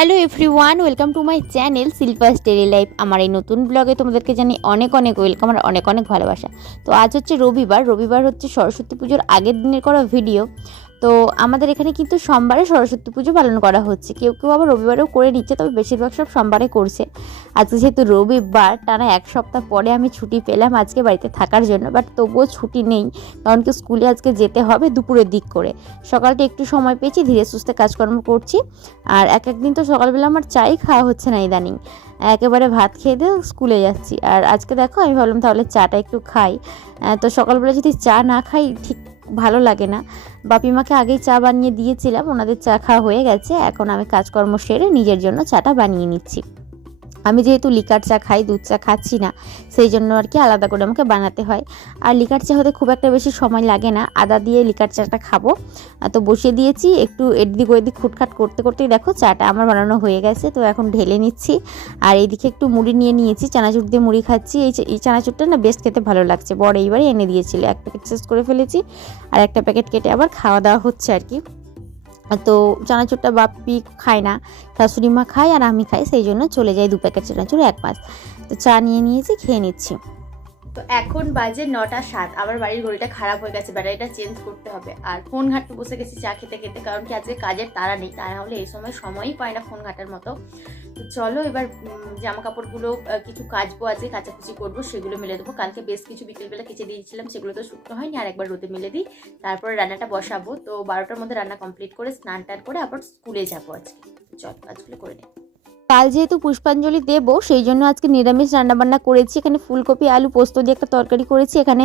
Hello everyone, welcome to my channel silver daily life. আমার এই নতুন ব্লগে তোমাদেরকে জানি অনেক অনেক ওয়েলকাম আর অনেক অনেক ভালোবাসা। তো আজ হচ্ছে রবিবার রবিবার হচ্ছে সরস্বতী পুজোর আগের দিনের করা ভিডিও। তো আমাদের এখানে কিন্তু সোমবারে সরস্বতী পুজো পালন করা হচ্ছে। কেউ কেউ আবার রবিবারেও করে নিচ্ছে, তবে বেশিরভাগ সব সোমবারে করছে। আজকে যেহেতু রবিবার, টানা এক সপ্তাহ পরে আমি ছুটি পেলাম আজকে বাড়িতে থাকার জন্য বাট তবুও ছুটি নেই, কারণ কি স্কুলে আজকে যেতে হবে দুপুরের দিক করে। সকালটা একটু সময় পেয়েছি, ধীরে সুস্থে কাজকর্ম করছি, আর এক একদিন তো সকালবেলা আমার চাই খাওয়া হচ্ছে না ইদানিং। একেবারে ভাত খেয়ে দিয়ে স্কুলে যাচ্ছি। আর আজকে দেখো, আমি ভাবলাম তাহলে চাটা একটু খাই। তো সকালবেলা যদি চা না খাই, ঠিক ভালো লাগে না। বাপিমাকে আগেই চা বানিয়ে দিয়েছিলাম, ওনাদের চা খাওয়া হয়ে গেছে, এখন আমি কাজকর্ম সেরে নিজের জন্য চাটা বানিয়ে নিচ্ছি। আমি যেহেতু লিকার চা খাই, দুধ চা খাচ্ছি না, সেই জন্য আর কি আলাদা করে আমাকে বানাতে হয়। আর লিকার চা হতে খুব একটা বেশি সময় লাগে না, আদা দিয়ে লিকার চাটা খাব। তো বসিয়ে দিয়েছি, একটু এদিক ওদিক খুটখাট করতে করতেই দেখো চাটা আমার বানানো হয়ে গেছে, তো এখন ঢেলে নিচ্ছি। আর এইদিকে একটু মুড়ি নিয়ে নিয়েছি, চানাচুর দিয়ে মুড়ি খাচ্ছি। এই এই চানাচুরটা না বেশ খেতে ভালো লাগছে। বড় এইবারই এনে দিয়েছিল, এক প্যাকেট শেষ করে ফেলেছি, আর একটা প্যাকেট কেটে আবার খাওয়া দাওয়া হচ্ছে আর কি। তো চানাচুরটা বাপি খায় না শাশুড়ি মা খায় আর আমি খাই, সেই জন্য চলে যাই দু প্যাকেট চানাচুর এক মাস তো চা নিয়ে নিয়েছি, খেয়ে নিচ্ছি। তো এখন বাজে নটা সাত। আমার বাড়ির ঘড়িটা খারাপ হয়ে গেছে, ব্যাটারিটা চেঞ্জ করতে হবে। আর ফোন ঘাটতে বসে গেছি চা খেতে খেতে, কারণ কি আজকে কাজের তারা নেই না হলে এই সময় সময়ই পায় না ফোন ঘাটার মতো। তো চলো এবার জামা কাপড়গুলো কিছু কাচবো আজকে, কাচাকুচি করব, সেগুলো মেলে দেবো। কালকে বেশ কিছু বিকেলবেলা কেচে দিয়েছিলাম, সেগুলো তো শুকনো হয়নি, আর একবার রোদে মেলে দিই। তারপরে রান্নাটা বসাবো। তো বারোটার মধ্যে রান্না কমপ্লিট করে, স্নান টান করে আবার স্কুলে যাব আজকে। চল, কাজগুলো করে নিই কাল যেহেতু পুষ্পাঞ্জলি দেব, সেই জন্য আজকে নিরামিষ রান্নাবান্না করেছি। এখানে ফুলকপি, আলু, পোস্ত দিয়ে একটা তরকারি করেছি। এখানে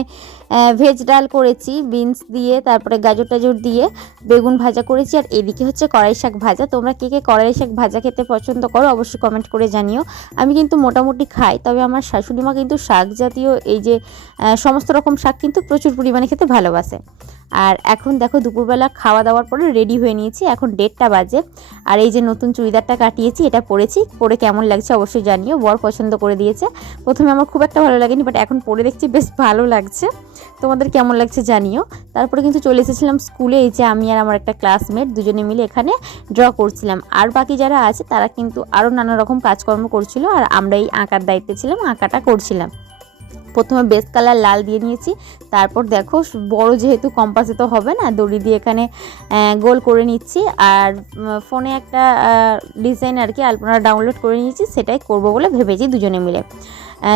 ভেজ ডাল করেছি, বিনস দিয়ে, তারপরে গাজর টাজর দিয়ে বেগুন ভাজা করেছি। আর এদিকে হচ্ছে কড়াই শাক ভাজা। তোমরা কে কে কড়াই শাক ভাজা খেতে পছন্দ করো অবশ্যই কমেন্ট করে জানিও। আমি কিন্তু মোটামুটি খাই, তবে আমার শাশুড়ি মা কিন্তু শাক জাতীয় এই যে সমস্ত রকম শাক কিন্তু প্রচুর পরিমাণে খেতে ভালোবাসে। আর এখন দেখো দুপুরবেলা খাওয়া দাওয়ার পরে রেডি হয়ে নিয়েছি, এখন ডেটটা বাজে। আর এই যে নতুন চুড়িদারটা কাটিয়েছি, এটা পরেছি, পরে কেমন লাগছে অবশ্যই জানিও, বর পছন্দ করে দিয়েছে। প্রথমে আমার খুব একটা ভালো লাগেনি বাট এখন পরে দেখছি বেশ ভালো লাগছে। তোমাদের কেমন লাগছে জানিও। তারপরে কিন্তু চলে এসেছিলাম স্কুলে, এই যে আমি আর আমার একটা ক্লাসমেট দুজনে মিলে এখানে ড্র করছিলাম। আর বাকি যারা আছে, তারা কিন্তু আরও নানা রকম কাজকর্ম করছিল, আর আমরা এই আঁকার দায়িত্বে ছিলাম, আঁকাটা করছিলাম। প্রথমে বেস কালার লাল দিয়ে নিয়েছি। তারপর দেখো বড় যেহেতু কম্পাসে তো হবে না, দড়ি দিয়ে এখানে গোল করে নিচ্ছি। আর ফোনে একটা ডিজাইন আর কি আলপনা ডাউনলোড করে নিয়েছি, সেটাই করব বলে ভেবেছি দুজনে মিলে।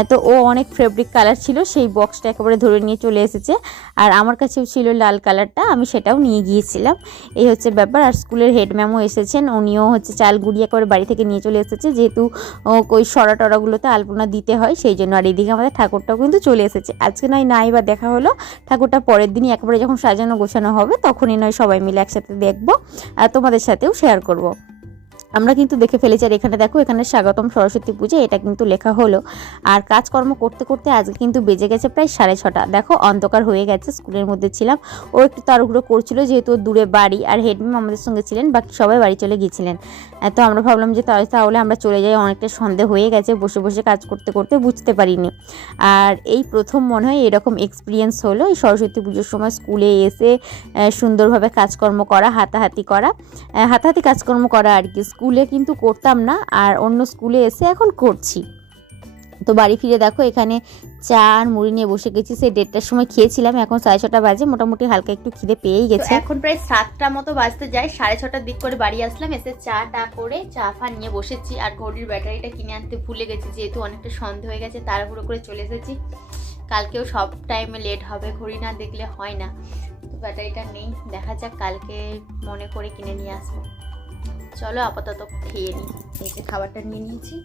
তো ও অনেক ফেব্রিক কালার ছিল, সেই বক্সটা একেবারে ধরে নিয়ে চলে এসেছে। আর আমার কাছেও ছিল লাল কালারটা আমি সেটাও নিয়ে গিয়েছিলাম। এই হচ্ছে ব্যাপার, আর স্কুলের হেড ম্যামও এসেছেন, উনিও হচ্ছে চাল গুড়ি করে বাড়ি থেকে নিয়ে চলে এসেছে, যেহেতু ওই সরা টরাগুলোতে আলপনা দিতে হয়, সেই জন্য আর এদিকে আমাদের ঠাকুরটাও কিন্তু চলে এসেছে। আজকে নয়, নাই বা দেখা হলো, ঠাকুরটা পরের দিনই একেবারে যখন সাজানো গোছানো হবে, তখনই নয় সবাই মিলে একসাথে দেখব, আর তোমাদের সাথেও শেয়ার করব। আমরা কিন্তু দেখে ফেলেছি, আর এখানে দেখো, এখানে স্বাগতম সরস্বতী পুজো, এটা কিন্তু লেখা হলো। আর কাজকর্ম করতে করতে আজকে কিন্তু বেজে গেছে প্রায় সাড়ে ছটা। দেখো, অন্ধকার হয়ে গেছে, স্কুলের মধ্যে ছিলাম। ও একটু তাড়াহুড়ো করছিল, যেহেতু দূরে বাড়ি, আর হেডম্যাম আমাদের সঙ্গে ছিলেন বাকি সবাই বাড়ি চলে গিয়েছিলেন। তো আমরা ভাবলাম যে তাহলে আমরা চলে যাই, অনেকটা সন্ধে হয়ে গেছে, বসে বসে কাজ করতে করতে বুঝতে পারিনি। আর এই প্রথম মনে হয় এরকম এক্সপিরিয়েন্স হলো, এই সরস্বতী পুজোর সময় স্কুলে এসে সুন্দরভাবে কাজকর্ম করা, হাতাহাতি করা হাতাহাতি কাজকর্ম করা আর কি স্কুলে কিন্তু করতাম না আর অন্য স্কুলে এসে এখন করছি। তো বাড়ি ফিরে দেখো এখানে চা আর মুড়ি নিয়ে বসে গেছি সেই দেড়টার সময় খেয়েছিলাম এখন সাড়ে ছটা বাজে মোটামুটি হালকা একটু খিদে পেয়েই গেছে। এখন প্রায় সাতটা মতো বাজতে যায় সাড়ে ছটার দিক করে বাড়ি আসলাম এসে চা টা করে চা ফা নিয়ে বসেছি আর ঘড়ির ব্যাটারিটা কিনে আনতে ভুলে গেছি যেহেতু অনেকটা সন্ধে হয়ে গেছে তাড়াহুড়ো করে চলে এসেছি। কালকেও সব টাইমে লেট হবে ঘড়ি না দেখলে হয় না। তো ব্যাটারিটা নেই দেখা যাক কালকে মনে করে কিনে নিয়ে আসব। চলো আপাতত খেয়ে নিই এই যে খাবারটা নিয়ে নিয়েছি।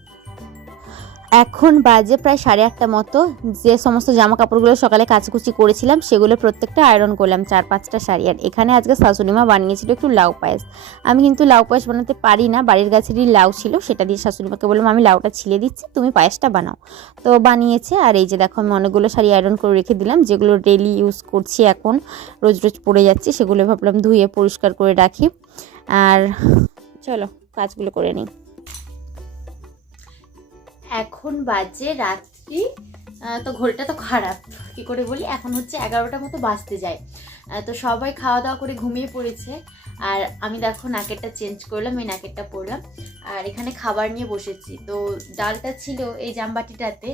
এখন বাজে প্রায় সাড়ে আটটা মতো। যে সমস্ত জামা কাপড়গুলো সকালে কাচাকুচি করেছিলাম, সেগুলো প্রত্যেকটা আয়রন করলাম, চার পাঁচটা শাড়ি। আর এখানে আজকে শাশুড়িমা বানিয়েছিল একটু লাউ পায়েস। আমি কিন্তু লাউ পায়েস বানাতে পারি না, বাড়ির গাছেরই লাউ ছিল, সেটা দিয়ে শাশুড়িমাকে বললাম, আমি লাউটা ছিলে দিচ্ছি, তুমি পায়েসটা বানাও। তো বানিয়েছে, আর এই যে দেখো, আমি অনেকগুলো শাড়ি আয়রন করে রেখে দিলাম, যেগুলো ডেলি ইউজ করছি এখন। রোজ রোজ পরে যাচ্ছি, সেগুলো ভাবলাম ধুয়ে পরিষ্কার করে রাখি। আর চলো কাজগুলো করে নিই। এখন বাজে রাত্রি তো ঘড়িটা তো খারাপ, কি করে বলি? এখন হচ্ছে এগারোটা মতো বাজতে যায়। তো সবাই খাওয়া দাওয়া করে ঘুমিয়ে পড়েছে। আর আমি দেখো নাকেরটা চেঞ্জ করলাম, এই নাকেরটা পরলাম আর এখানে খাবার নিয়ে বসেছি। তো ডালটা ছিল এই জামবাটিটাতে।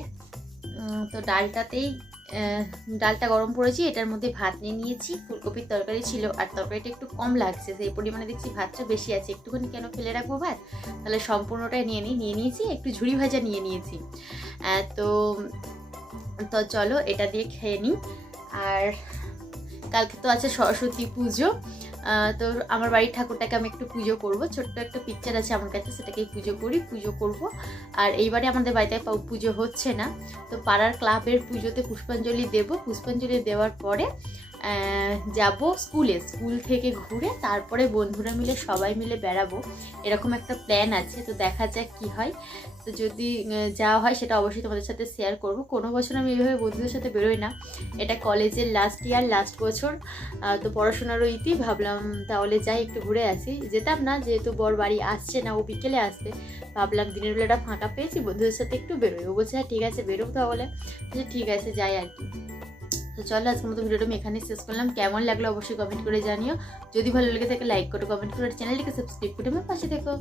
তো ডালটাতেই ডালটা গরম পড়েছি এটার মধ্যে ভাত নিয়ে নিয়েছি, ফুলকপির তরকারি ছিল, আর তরকারিটা একটু কম লাগছে, সেই পরিমাণে দেখছি ভাতটা বেশি আছে, একটুখানি কেন ফেলে রাখব ভাত? তাহলে সম্পূর্ণটাই নিয়ে নিই, নিয়ে নিয়েছি, একটু ঝুড়ি ভাজা নিয়ে নিয়েছি। তো তো চলো এটা দিয়ে খেয়ে নিই, আর কালকে তো আছে সরস্বতী পুজো তো আমার বাড়ির ঠাকুরটাকে আমি একটু পুজো করব। ছোট্ট একটা পিকচার আছে আমার কাছে সেটাকে পুজো করি, পুজো করব। আর এইবারে আমাদের বাড়িতে পুজো হচ্ছে না। তো পাড়ার ক্লাবের পুজোতে পুষ্পাঞ্জলি দেব। পুষ্পাঞ্জলি দেওয়ার পরে যাব স্কুলে স্কুল থেকে ঘুরে তারপরে বন্ধুরা মিলে সবাই মিলে বেড়াবো। এরকম একটা প্ল্যান আছে তো দেখা যাক কি হয়। তো যদি যাওয়া হয় সেটা অবশ্যই তোমাদের সাথে শেয়ার করব। কোনো বছর আমি এইভাবে বন্ধুদের সাথে বেরোই না। এটা কলেজের লাস্ট ইয়ার লাস্ট বছর। তো পড়াশোনারও ইতি ভাবলাম তাহলে যাই একটু ঘুরে আসি। যেতাম না যেহেতু বর বাড়ি আসছে না ও বিকেলে আসবে। ভাবলাম দিনের বেলাটা ফাঁকা পেয়েছি বন্ধুদের সাথে একটু বেরোই। ও বলছে হ্যাঁ ঠিক আছে বেরোবো তাহলে। বলছে, ঠিক আছে যাই আর কি। তো চলো আজকের মতো ভিডিওটা আমি এখানে শেষ করলাম। কেমন লাগল অবশ্যই কমেন্ট করে জানিও। যদি ভালো লেগে থাকে লাইক করো কমেন্ট করো চ্যানেলটিকে সাবস্ক্রাইব করে আমার পাশে থেকো।